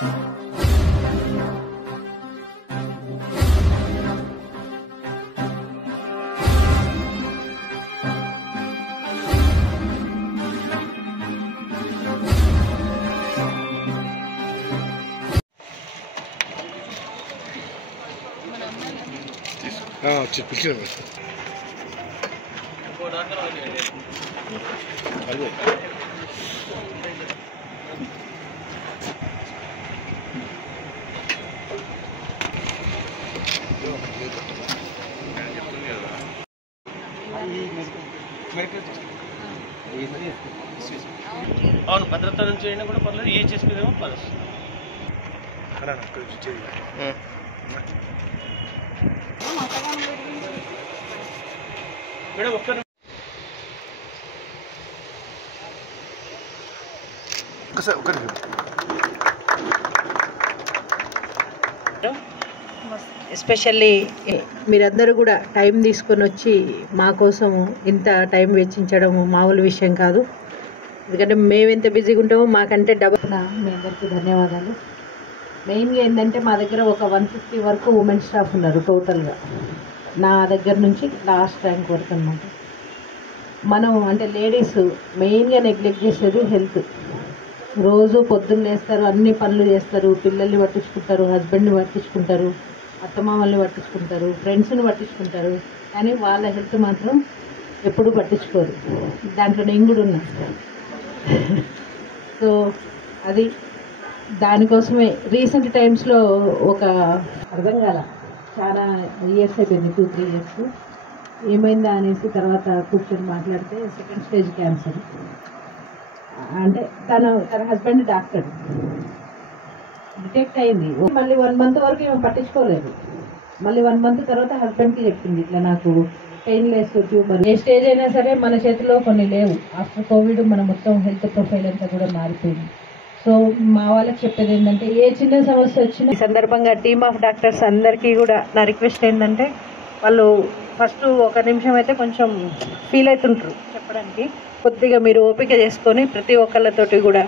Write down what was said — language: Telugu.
పిలిచిన అవును భద్రత నుంచి అయినా కూడా పర్లేదు ఈహెచ్ఎస్ ఏమో ప్లస్ మేడం ఒక్క ఎస్పెషల్లీ మీరందరూ కూడా టైం తీసుకొని వచ్చి మా కోసం ఇంత టైం వెచ్చించడం మామూలు విషయం కాదు. ఎందుకంటే మేము ఎంత బిజీగా ఉంటామో మాకంటే డబల్. మీ అందరికీ ధన్యవాదాలు. మెయిన్గా ఏంటంటే మా దగ్గర ఒక 150 వరకు ఉమెన్ స్టాఫ్ ఉన్నారు టోటల్గా, నా దగ్గర నుంచి లాస్ట్ ర్యాంక్ వరకు అన్నమాట. మనం అంటే లేడీస్ మెయిన్గా నెగ్లెక్ట్ చేసేది హెల్త్. రోజు పొద్దున్న లేస్తారు, అన్ని పనులు చేస్తారు, పిల్లల్ని పట్టించుకుంటారు, హస్బెండ్ని పట్టించుకుంటారు, అత్తమామల్ని పట్టించుకుంటారు, ఫ్రెండ్స్ని పట్టించుకుంటారు, కానీ వాళ్ళ హెల్త్ మాత్రం ఎప్పుడూ పట్టించుకోరు. దాంట్లో నేను కూడా ఉన్నా. సో అది దానికోసమే రీసెంట్ టైమ్స్లో ఒక అర్థం కాల, చాలా ఇయర్స్ అయిపోయింది, 2-3 ఇయర్స్. ఏమైందా అనేసి తర్వాత కూర్చొని మాట్లాడితే సెకండ్ స్టేజ్ క్యాన్సర్. అంటే తన హస్బెండ్ డాక్టర్, డిటెక్ట్ అయింది. మళ్ళీ 1 మంత్ వరకు ఏమో పట్టించుకోలేదు. మళ్ళీ 1 మంత్ తర్వాత హస్బెండ్కి చెప్పింది, ఇట్లా నాకు పెయిన్లెస్ ట్యూమర్. ఏ స్టేజ్ అయినా సరే మన చేతిలో కొన్ని లేవు. ఆఫ్టర్ కోవిడ్ మన మొత్తం హెల్త్ ప్రొఫైల్ అంతా కూడా మారిపోయింది. సో మా వాళ్ళకి చెప్పేది ఏంటంటే, ఏ చిన్న సమస్య వచ్చినా ఈ సందర్భంగా టీమ్ ఆఫ్ డాక్టర్స్ అందరికీ కూడా నా రిక్వెస్ట్ ఏంటంటే, వాళ్ళు ఫస్ట్ 1 నిమిషం అయితే కొంచెం ఫీల్ అవుతుంటారు చెప్పడానికి. కొద్దిగా మీరు ఓపిక చేసుకొని ప్రతి ఒక్కళ్ళతోటి కూడా